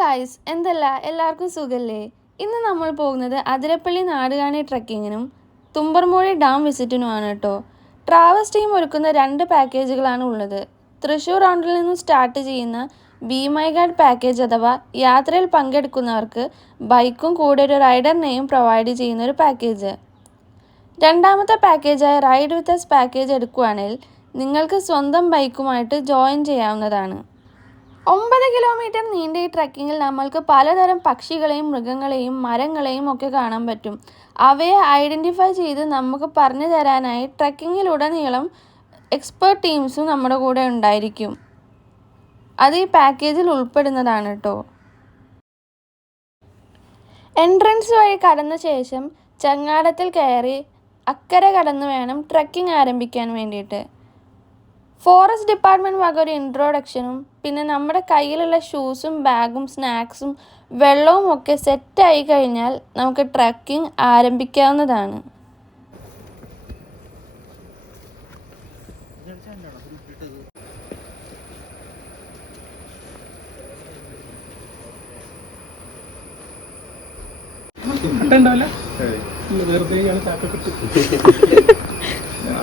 Guys, എല്ലാവർക്കും സുഖല്ലേ? ഇന്ന് നമ്മൾ പോകുന്നത് അതിരപ്പള്ളി നാടുകാണി ട്രക്കിങ്ങിനും തുമ്പർമൂഴി ഡാം വിസിറ്റിനുമാണ് കേട്ടോ. ട്രാവൽസ് ടീം ഒരുക്കുന്ന 2 പാക്കേജുകളാണ് ഉള്ളത്. തൃശ്ശൂർ റൗണ്ടിൽ നിന്നും സ്റ്റാർട്ട് ചെയ്യുന്ന ബി മൈ ഗൈഡ് പാക്കേജ് അഥവാ യാത്രയിൽ പങ്കെടുക്കുന്നവർക്ക് ബൈക്കും കൂടെ ഒരു റൈഡറിനെയും പ്രൊവൈഡ് ചെയ്യുന്ന ഒരു പാക്കേജ്. രണ്ടാമത്തെ പാക്കേജായ റൈഡ് വിത്ത് അസ് പാക്കേജ് എടുക്കുകയാണെങ്കിൽ നിങ്ങൾക്ക് സ്വന്തം ബൈക്കുമായിട്ട് ജോയിൻ ചെയ്യാവുന്നതാണ്. 9 കിലോമീറ്റർ നീണ്ട ഈ ട്രക്കിങ്ങിൽ നമ്മൾക്ക് പലതരം പക്ഷികളെയും മൃഗങ്ങളെയും മരങ്ങളെയും ഒക്കെ കാണാൻ പറ്റും. അവയെ ഐഡൻറ്റിഫൈ ചെയ്ത് നമുക്ക് പറഞ്ഞു തരാനായി ട്രക്കിങ്ങിലുടനീളം എക്സ്പേർട്ട് ടീംസും നമ്മുടെ കൂടെ ഉണ്ടായിരിക്കും. അത് ഈ പാക്കേജിൽ ഉൾപ്പെടുന്നതാണ് കേട്ടോ. എൻട്രൻസ് വഴി കടന്ന ശേഷം ചങ്ങാടത്തിൽ കയറി അക്കരെ കടന്ന് വേണം ട്രക്കിംഗ് ആരംഭിക്കാൻ വേണ്ടിയിട്ട്. ഫോറസ്റ്റ് ഡിപ്പാർട്ട്മെൻറ്റ് വക ഒരു ഇൻട്രോഡക്ഷനും പിന്നെ നമ്മുടെ കയ്യിലുള്ള ഷൂസും ബാഗും സ്നാക്സും വെള്ളവും ഒക്കെ സെറ്റായി കഴിഞ്ഞാൽ നമുക്ക് ട്രക്കിംഗ് ആരംഭിക്കാവുന്നതാണ്.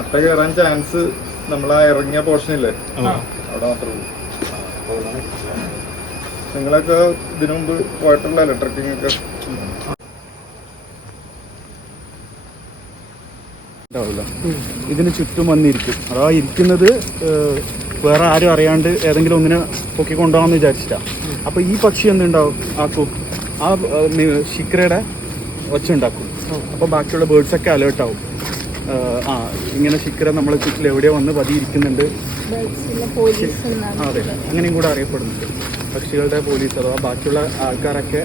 അട്ട കയറാൻ ചാൻസ് നമ്മളാ ഇറങ്ങിയ പോർഷനില്ലേ അവിടെ മാത്രമേ ഉള്ളൂ. നിങ്ങളൊക്കെ ഇതിനു മുമ്പ് പോയിട്ടുള്ളല്ലേ ട്രക്കിംഗ് ഒക്കെ? ഇതിന് ചുറ്റും വന്നിരിക്കും. അതാ ഇരിക്കുന്നത് വേറെ ആരും അറിയാണ്ട് ഏതെങ്കിലും ഒന്നിനെ പൊക്കി കൊണ്ടുപോകാമെന്ന് വിചാരിച്ചിട്ടാണ്. അപ്പോൾ ഈ പക്ഷി എന്തുണ്ടാവും ആക്കും, ആ ശിക്രയുടെ ഒച്ച ഉണ്ടാക്കും. അപ്പോൾ ബാക്കിയുള്ള ബേർഡ്സൊക്കെ അലേർട്ടാവും. ഇങ്ങനെ ശിഖര നമ്മളെ ചുറ്റിൽ എവിടെയോ വന്ന് പതിയിരിക്കുന്നുണ്ട്. അതെ, അങ്ങനെയും കൂടെ അറിയപ്പെടുന്നുണ്ട്. പക്ഷികളുടെ പോലീസ് അഥവാ ബാക്കിയുള്ള ആൾക്കാരൊക്കെ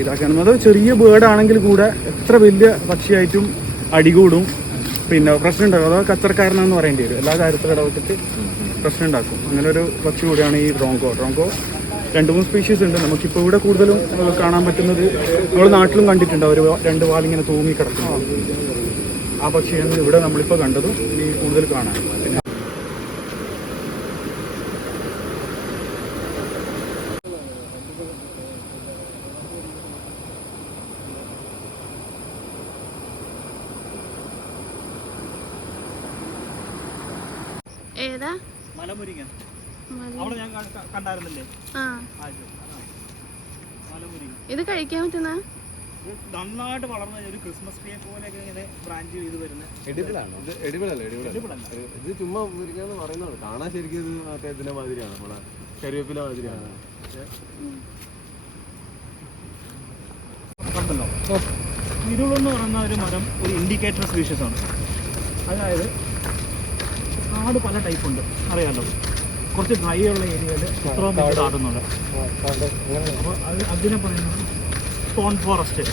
ഇതാക്കണം. അത് ചെറിയ ബേർഡാണെങ്കിൽ കൂടെ എത്ര വലിയ പക്ഷിയായിട്ടും അടികൂടും. പിന്നെ പ്രശ്നം ഉണ്ടാകും. അഥവാ കച്ചറക്കാരനെന്ന് പറയേണ്ടി വരും. എല്ലാ കാര്യത്തിലും ഇടപെട്ടിട്ട് പ്രശ്നം ഉണ്ടാക്കും. അങ്ങനെ ഒരു പക്ഷി കൂടിയാണ് ഈ ഡ്രോങ്കോ. 2-3 സ്പീഷീസ് ഉണ്ട്. നമുക്കിപ്പോൾ ഇവിടെ കൂടുതലും കാണാൻ പറ്റുന്നത് നമ്മൾ നാട്ടിലും കണ്ടിട്ടുണ്ട്. ഒരു 2 വാലിങ്ങനെ തൂങ്ങി കിടക്കുന്നത്. ആ പക്ഷിയാണ് ഇവിടെ നമ്മളിപ്പോൾ കണ്ടതും ഇനി കൂടുതൽ കാണാൻ. ഏതാ മലമുരിങ്ങ? അവിടെ ഞാൻ കണ്ടായിരുന്നില്ലേ? ഇത് കഴിക്കാൻ പറ്റുന്ന നന്നായിട്ട് വളർന്ന ഒരു ക്രിസ്മസ് ട്രീ പോലെയൊക്കെ ഇങ്ങനെ ബ്രാഞ്ച് ചെയ്ത് വരുന്ന ഇത് ചുമ്മാ മുരിക്കാന്ന് പറയുന്നത്. കാണാൻ ശരിക്കും ഇത് മറ്റേ മാതിരിയാണ്, നമ്മളെ കരിവേപ്പില മാതിരിയാണ്. കണ്ടല്ലോ, ഇരുളെന്ന് പറയുന്ന ഒരു മരം ഒരു ഇൻഡിക്കേറ്റർ സ്പീഷീസ് ആണ്. അതായത് കാട് പല ടൈപ്പ് ഉണ്ട്, അറിയാമല്ലോ. കുറച്ച് ഡ്രൈ ഉള്ള ഏരിയയിൽ ഇത്രയും വലിയ കാടുന്നുണ്ട്. അപ്പോൾ അതിനെ പറയുന്നത് സ്റ്റോൺ ഫോറസ്റ്റ്.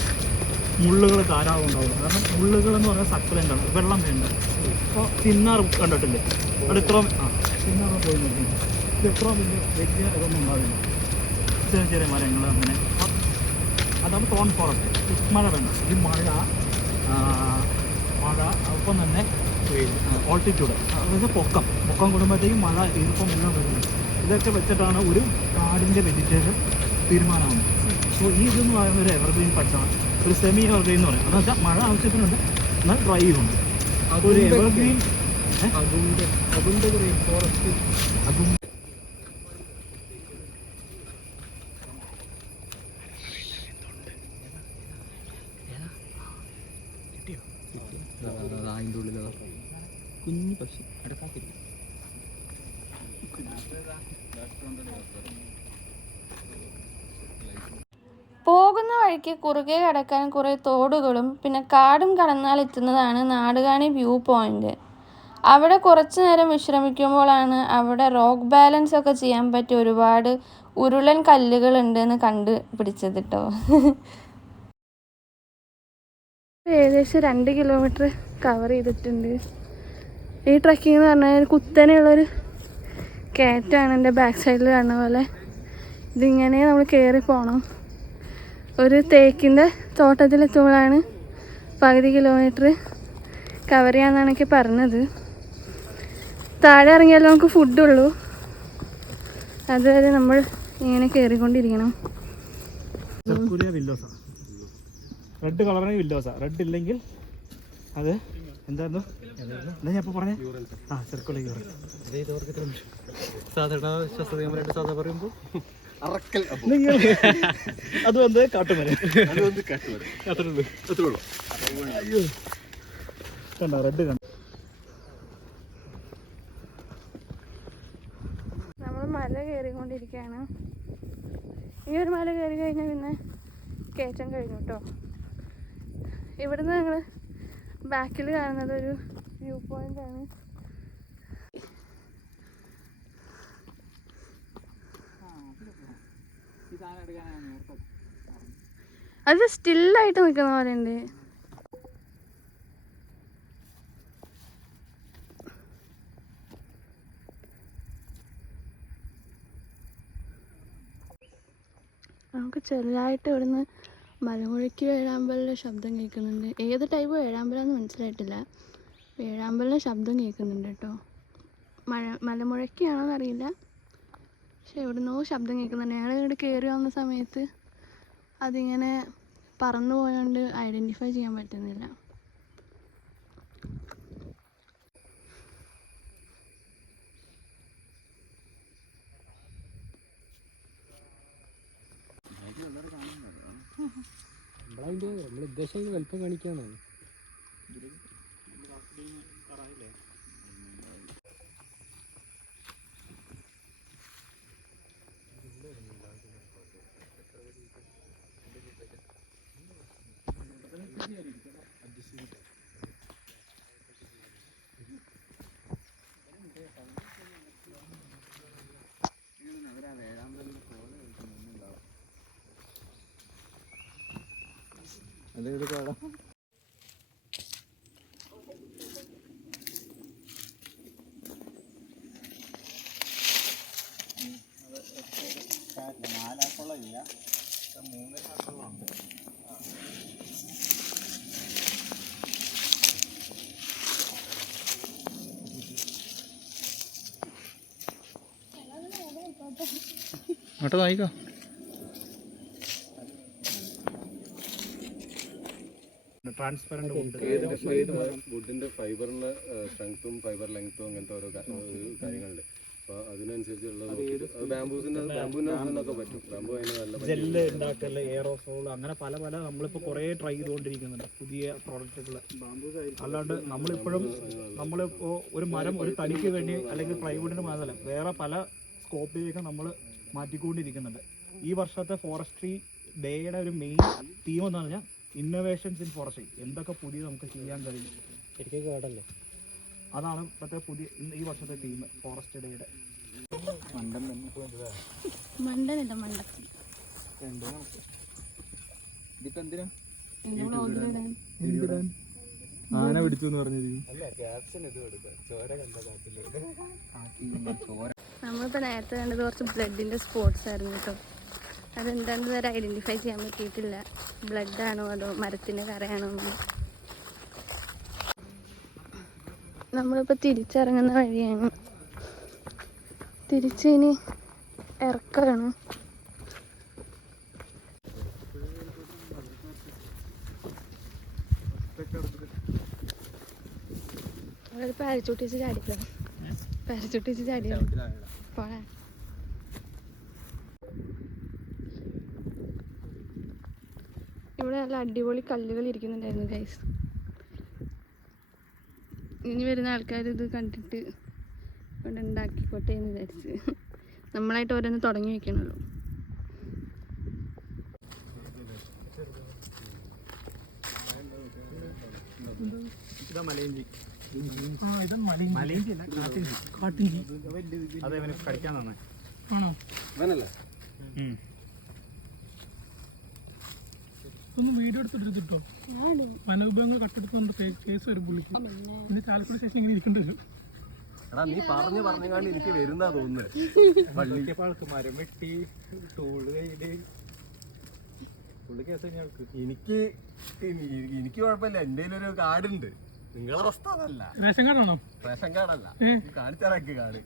മുള്ളുകൾ ധാരാളം ഉണ്ടാവില്ല. കാരണം മുള്ളുകൾ എന്ന് പറയുന്നത് സക്കുലൻ്റ് ആണ്, വെള്ളം വേണ്ട. അപ്പോൾ തിന്നാർ കണ്ടിട്ടില്ലേ? അവിടെ ഇത്രയും തിന്നാർ പോയി നോക്കിയില്ല. ഇത് ഇത്രയും വലിയ ഇതൊന്നും ഉണ്ടാവില്ല. ചെറിയ ചെറിയ മരങ്ങൾ അങ്ങനെ. അതാണ് സ്റ്റോൺ ഫോറസ്റ്റ്. മഴ വേണ്ട. ഈ മഴ ഒപ്പം തന്നെ ഓൾട്ടിറ്റ്യൂഡ്, അതായത് പൊക്കം കൂടുമ്പോഴത്തേക്കും മഴ ഈർപ്പം എല്ലാം വരുന്നത്. ഇതൊക്കെ വെച്ചിട്ടാണ് ഒരു കാടിൻ്റെ വെജിറ്റേഷൻ തീരുമാനമാകുന്നത്. അപ്പോൾ ഈ ഇതെന്ന് പറയുന്നത് ഒരു എവർഗ്രീൻ പട്ടാണ്, ഒരു സെമി എവർഗ്രീൻ എന്ന് പറയും. അതെന്ന് വെച്ചാൽ മഴ ആവശ്യത്തിനുണ്ട്, എന്നാൽ ഡ്രൈയുണ്ട്. അതൊരു എവർഗ്രീൻ. അതിൻ്റെ റെയിൻ ഫോറസ്റ്റ് അതും അതിൻ്റെ ഉള്ളിൽ കുഞ്ഞു പക്ഷി അടുത്താക്കില്ല. പോകുന്ന വഴിക്ക് കുറുകെ കടക്കാൻ കുറേ തോടുകളും പിന്നെ കാടും കടന്നാൽ എത്തുന്നതാണ് നാടുകാണി വ്യൂ പോയിന്റ്. അവിടെ കുറച്ചു നേരം വിശ്രമിക്കുമ്പോഴാണ് അവിടെ റോക്ക് ബാലൻസ് ഒക്കെ ചെയ്യാൻ പറ്റിയ ഒരുപാട് ഉരുളൻ കല്ലുകളുണ്ടെന്ന് കണ്ടുപിടിച്ചത് കേട്ടോ. ഏകദേശം 2 കിലോമീറ്റർ കവർ ചെയ്തിട്ടുണ്ട്. ഈ ട്രക്കിംഗ് എന്ന് പറഞ്ഞാൽ കുത്തനെയുള്ളൊരു കയറ്റാണ്. എൻ്റെ ബാക്ക് സൈഡിൽ കാണുന്ന പോലെ ഇതിങ്ങനെ നമ്മൾ കയറി പോകണം. ഒരു തേക്കിൻ്റെ തോട്ടത്തിലെത്തുമ്പോഴാണ് പകുതി കിലോമീറ്റർ കവർ ചെയ്യാമെന്നാണ് എനിക്ക് പറഞ്ഞത്. താഴെ ഇറങ്ങിയാൽ നമുക്ക് ഫുഡുള്ളൂ, അതുവരെ നമ്മൾ ഇങ്ങനെ കയറിക്കൊണ്ടിരിക്കണം. ചെർക്കുലിയ വില്ലോസ. റെഡ് കളറാണെങ്കിൽ വില്ലോസ, റെഡ് ഇല്ലെങ്കിൽ അത് എന്തായിരുന്നു എന്താ ഞാൻ ഇപ്പോൾ പറഞ്ഞേ? ചെർക്കുലിയ യൂറൻ. സാധാരണ ശാസ്ത്രീയമായിട്ട് സാധാ പറയുമ്പോൾ അത് വന്ന് കാട്ടുമരം. കണ്ടോ റെഡ് കണ്ടോ? നമ്മൾ മല കയറിക്കൊണ്ടിരിക്കുകയാണ്. ഈ ഒരു മല കയറി കഴിഞ്ഞാൽ പിന്നെ കയറ്റം കഴിഞ്ഞു കേട്ടോ. ഇവിടുന്ന് ഞങ്ങൾ ബാക്കിൽ കാണുന്നത് ഒരു വ്യൂ പോയിന്റ് ആണ്. അത് സ്റ്റില്ലായിട്ട് നിൽക്കുന്ന പോലെ ഉണ്ട്. നമുക്ക് ചെറുതായിട്ട് ഇവിടുന്ന് മലമുഴക്കി വേഴാമ്പലിൻ്റെ ശബ്ദം കേൾക്കുന്നുണ്ട്. ഏത് ടൈപ്പ് വേഴാമ്പലാന്ന് മനസ്സിലായിട്ടില്ല. വേഴാമ്പലിൻ്റെ ശബ്ദം കേൾക്കുന്നുണ്ട് കേട്ടോ. മലമുഴക്കിയാണോന്ന് അറിയില്ല, പക്ഷെ എവിടുന്നോ ശബ്ദം കേൾക്കുന്നുണ്ട്. ഞങ്ങൾ ഇങ്ങോട്ട് കയറി വന്ന സമയത്ത് അതിങ്ങനെ പറന്നു പോയോണ്ട് ഐഡൻറ്റിഫൈ ചെയ്യാൻ പറ്റുന്നില്ല. നമ്മൾ ഉദ്ദേശം വലിപ്പം കാണിക്കാനാണ്. അതെവിടെ കാണാം. നാലാക്കുള്ള 3 ആക്കുകളുണ്ട്. അങ്ങോട്ട് നോക്കിക്കോ. ട്രാൻസ്പെറന്റ് വുഡിന്റെ ഫൈബറിന്റെ സ്ട്രെങ്ത്തും ഫൈബർ ലെങ്ത്തും അങ്ങനത്തെ ഓരോ കാര്യങ്ങളുണ്ട്. അപ്പോൾ അതിനനുസരിച്ചുള്ള ബാംബൂസിനൊക്കെ പറ്റും. ബാംബു അതിന് നല്ല ജെല്ല് ഉണ്ടാക്കല്, എയറോസോൾ, അങ്ങനെ പല നമ്മളിപ്പോൾ കുറേ ട്രൈ ചെയ്തുകൊണ്ടിരിക്കുന്നുണ്ട് പുതിയ പ്രോഡക്റ്റുകൾ. അല്ലാണ്ട് നമ്മളിപ്പോൾ ഒരു മരം ഒരു തടിക്ക് വേണ്ടി അല്ലെങ്കിൽ പ്ലൈവുഡിന് മാത്രമല്ല വേറെ പല സ്കോപ്പിലേക്ക് നമ്മൾ മാറ്റിക്കൊണ്ടിരിക്കുന്നുണ്ട്. ഈ വർഷത്തെ ഫോറസ്ട്രി ഡേയുടെ ഒരു മെയിൻ തീം എന്ന് പറഞ്ഞാൽ ഇന്നോവേഷൻസ് ഇൻ ഫോറസ്ട്രി. എന്തൊക്കെ പുതിയ നമുക്ക് ചെയ്യാൻ കഴിയും, ശരിക്കും കാടല്ലേ, അതാണ് ഇപ്പോഴത്തെ ഈ വർഷത്തെ തീം ഫോറസ്റ്റ് ഡേയുടെ. ആന പിടിച്ചു എന്ന് പറഞ്ഞിരിക്കും. നമ്മളിപ്പോൾ നേരത്തെ കണ്ടത് കുറച്ച് ബ്ലഡിൻ്റെ സ്പോട്ട്സ് ആയിരുന്നു കേട്ടോ. അതെന്താണെന്ന് വരെ ഐഡൻറ്റിഫൈ ചെയ്യാൻ പറ്റിയിട്ടില്ല. ബ്ലഡാണോ അതോ മരത്തിൻ്റെ കറയാണോ എന്ന്. നമ്മളിപ്പോൾ തിരിച്ചിറങ്ങുന്ന വഴിയാണ്. തിരിച്ചിനി ഇറക്കമാണ്. അവിടെ പാരച്ചൂട്ടിച്ച് ചാടിക്കോ. പാരച്ചൂട്ടിച്ച് ചാടിയോ പോണേ. ഇവിടെ നല്ല അടിപൊളി കല്ലുകൾ ഇരിക്കുന്നുണ്ടായിരുന്നു ഗൈസ്. ഇനി വരുന്ന ആൾക്കാർ ഇത് കണ്ടിട്ട് ഇവിടെ ഉണ്ടാക്കിക്കോട്ടെ എന്ന് വിചാരിച്ച് നമ്മളായിട്ട് ഓരോന്ന് തുടങ്ങി വെക്കണല്ലോ. കഴിക്കാൻ തന്നെ ആണോ? ഒന്ന് വീഡിയോ എടുത്തിട്ടോ. വനവിഭവങ്ങൾ കട്ടെടുത്തുകൊണ്ട് കേസ് വരും പുള്ളിക്ക്. പിന്നെ ചാലക്കുടി സ്റ്റേഷൻ ഇങ്ങനെ ഇരിക്കേണ്ടി വരും. നീ പറഞ്ഞാണ്ട് എനിക്ക് വരുന്നാ തോന്നുന്നത്. മരം വെട്ടി ടൂള് കയ്യില് എനിക്ക് കുഴപ്പമില്ല. എന്റെ ഒരു കാർഡുണ്ട്. നിങ്ങളെ അവസ്ഥ അതല്ല. റേഷൻ കാർഡാണോ? റേഷൻ കാർഡല്ല, കാണിച്ചാലൊക്കെ കാർഡ്.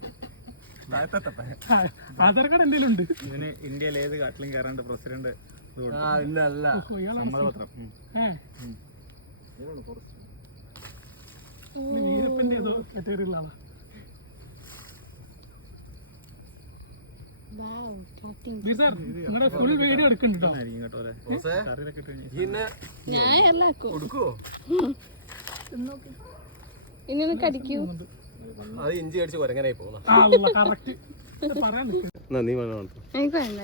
ആധാർ കാർഡ് എന്തെങ്കിലും ഉണ്ട്? ഇവന് ഇന്ത്യയിൽ ഏത് കാട്ടിലും കയറേണ്ട പ്രസിഡന്റ് ഇല്ല അല്ല സമ്മതപത്രം. വീരപ്പന്റെ ഏതോ കാറ്റഗറിയിലാണ്. നിങ്ങളുടെ ഫുൾ വീഡിയോ എടുക്കണ്ടോ? കൊടുക്കുവോ? ഇനി ഒന്ന് കടിക്കൂ. അത് ഇഞ്ചി അടിച്ച് കൊരങ്ങനായി പോകുന്ന കറക്റ്റ് പറയാൻ നീ വേണം. എനിക്ക് വേണ്ട.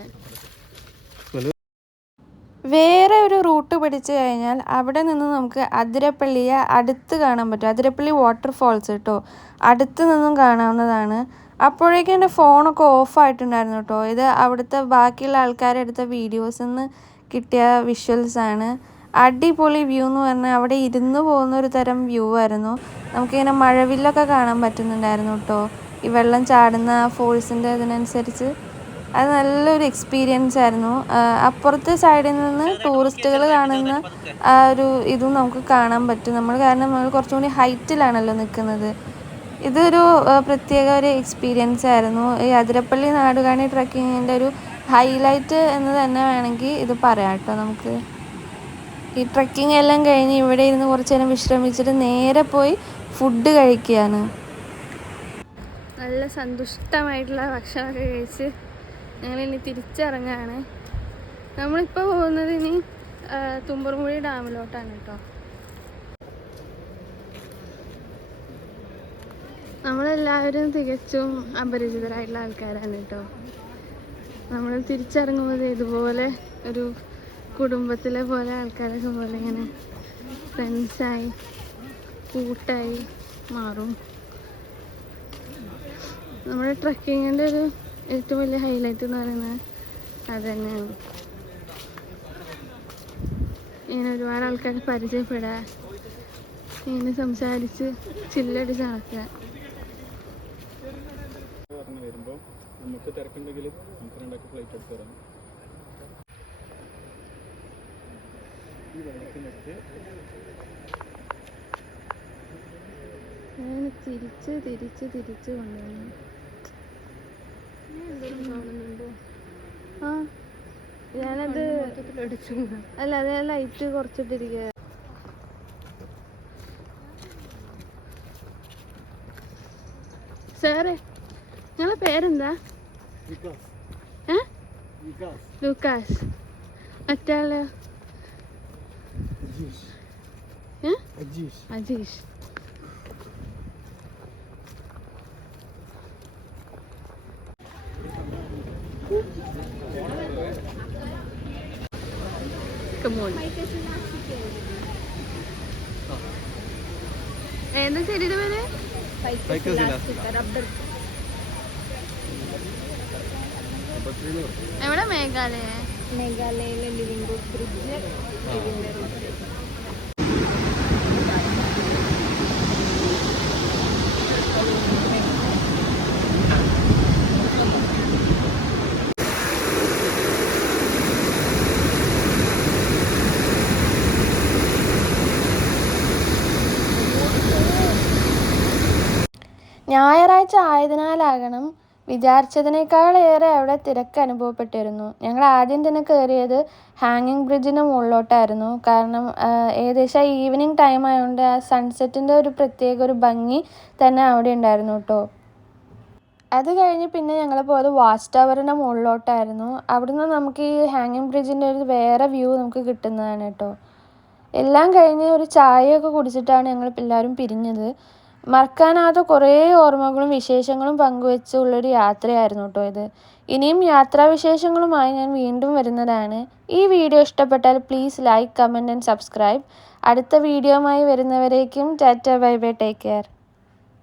വേറെ ഒരു റൂട്ട് പിടിച്ചു കഴിഞ്ഞാൽ അവിടെ നിന്ന് നമുക്ക് അതിരപ്പള്ളിയെ അടുത്ത് കാണാൻ പറ്റും. അതിരപ്പള്ളി വാട്ടർഫോൾസ് കേട്ടോ, അടുത്ത് നിന്നും കാണാവുന്നതാണ്. അപ്പോഴേക്കും എൻ്റെ ഫോണൊക്കെ ഓഫായിട്ടുണ്ടായിരുന്നു കേട്ടോ. ഇത് അവിടുത്തെ ബാക്കിയുള്ള ആൾക്കാരെടുത്ത വീഡിയോസിൽ നിന്ന് കിട്ടിയ വിഷ്വൽസാണ്. അടിപൊളി വ്യൂ എന്ന് പറഞ്ഞാൽ അവിടെ ഇരുന്ന് പോകുന്ന ഒരു തരം വ്യൂ ആയിരുന്നു. നമുക്കിങ്ങനെ മഴവില്ലൊക്കെ കാണാൻ പറ്റുന്നുണ്ടായിരുന്നു കേട്ടോ, ഈ വെള്ളം ചാടുന്ന ഫോഴ്സിൻ്റെ ഇതിനനുസരിച്ച്. അത് നല്ലൊരു എക്സ്പീരിയൻസ് ആയിരുന്നു. അപ്പുറത്തെ സൈഡിൽ നിന്ന് ടൂറിസ്റ്റുകൾ കാണുന്ന ആ ഒരു ഇതും നമുക്ക് കാണാൻ പറ്റും. കാരണം നമ്മൾ കുറച്ചും കൂടി ഹൈറ്റിലാണല്ലോ നിൽക്കുന്നത്. ഇതൊരു പ്രത്യേക ഒരു എക്സ്പീരിയൻസ് ആയിരുന്നു. ഈ അതിരപ്പള്ളി നാടുകാണി ട്രക്കിങ്ങിൻ്റെ ഒരു ഹൈലൈറ്റ് എന്ന് തന്നെ വേണമെങ്കിൽ ഇത് പറയാം കേട്ടോ. നമുക്ക് ഈ ട്രക്കിംഗ് എല്ലാം കഴിഞ്ഞ് ഇവിടെ ഇരുന്ന് കുറച്ച് നേരം വിശ്രമിച്ചിട്ട് നേരെ പോയി ഫുഡ് കഴിക്കുകയാണ്. നല്ല സന്തുഷ്ടമായിട്ടുള്ള ഭക്ഷണമൊക്കെ കഴിച്ച് ഞങ്ങളിനി തിരിച്ചിറങ്ങുകയാണ്. നമ്മളിപ്പോൾ പോകുന്നത് ഇനി തുമ്പർമുഴി ഡാമിലോട്ടാണ് കേട്ടോ. നമ്മളെല്ലാവരും തികച്ചും അപരിചിതരായിട്ടുള്ള ആൾക്കാരാണ് കേട്ടോ. നമ്മൾ തിരിച്ചിറങ്ങുമ്പോൾ ഇതുപോലെ ഒരു കുടുംബത്തിലെ പോലെ ആൾക്കാരൊക്കെ പോലെ ഇങ്ങനെ ഫ്രണ്ട്സായി കൂട്ടായി മാറും. നമ്മുടെ ട്രക്കിങ്ങിൻ്റെ ഒരു ഏറ്റവും വലിയ ഹൈലൈറ്റ് എന്ന് പറയുന്നത് അത് തന്നെയാണ്. ഇങ്ങനെ ഒരുപാട് ആൾക്കാരെ പരിചയപ്പെടുക, ഇങ്ങനെ സംസാരിച്ച് ചില്ലടിച്ച് നടക്കുക. വരുമ്പോൾ നമുക്ക് തിരക്കുണ്ടെങ്കിൽ നമുക്ക് രണ്ടാക്കി ഫ്ലൈറ്റ് എടുത്ത് തരാം. ഈ വെള്ളത്തിനടുത്ത് ഞാൻ തിരിച്ച് കൊണ്ടുവന്നു. ആ ഞാനത് അല്ല, അത് ലൈറ്റ് കുറച്ചിട്ടിരിക്കുക. സാറേ നിങ്ങളെ പേരെന്താ? ലൂക്കാസ്. മറ്റാള് അജീഷ്. എന്താ ശരിയുടെ പേര്? എവിടെ? മേഘാലയയിലെ ലിവിംഗ്വുഡ് ബ്രിഡ്ജ്. ഞായറാഴ്ച ആയതിനാലാകണം വിചാരിച്ചതിനേക്കാളേറെ അവിടെ തിരക്ക് അനുഭവപ്പെട്ടിരുന്നു. ഞങ്ങൾ ആദ്യം തന്നെ കയറിയത് ഹാങ്ങിങ് ബ്രിഡ്ജിന് മുകളിലോട്ടായിരുന്നു. കാരണം ഏകദേശം ഈവനിങ് ടൈം ആയതുകൊണ്ട് ആ സൺസെറ്റിൻ്റെ ഒരു പ്രത്യേക ഒരു ഭംഗി തന്നെ അവിടെ ഉണ്ടായിരുന്നു കേട്ടോ. അത് കഴിഞ്ഞ് പിന്നെ ഞങ്ങൾ പോയത് വാച്ച് ടവറിൻ്റെ മുകളിലോട്ടായിരുന്നു. അവിടുന്ന് നമുക്ക് ഈ ഹാങ്ങിങ് ബ്രിഡ്ജിൻ്റെ ഒരു വേറെ വ്യൂ നമുക്ക് കിട്ടുന്നതാണ് കേട്ടോ. എല്ലാം കഴിഞ്ഞ് ഒരു ചായയൊക്കെ കുടിച്ചിട്ടാണ് ഞങ്ങൾ എല്ലാവരും പിരിഞ്ഞത്. മറക്കാനാവാത്ത കുറേ ഓർമ്മകളും വിശേഷങ്ങളും പങ്കുവെച്ചുള്ളൊരു യാത്രയായിരുന്നു കേട്ടോ ഇത്. ഇനിയും യാത്രാവിശേഷങ്ങളുമായി ഞാൻ വീണ്ടും വരുന്നതാണ്. ഈ വീഡിയോ ഇഷ്ടപ്പെട്ടാൽ please like, comment and subscribe. അടുത്ത വീഡിയോയുമായി വരുന്നവരേക്കും tata, bye bye, take care.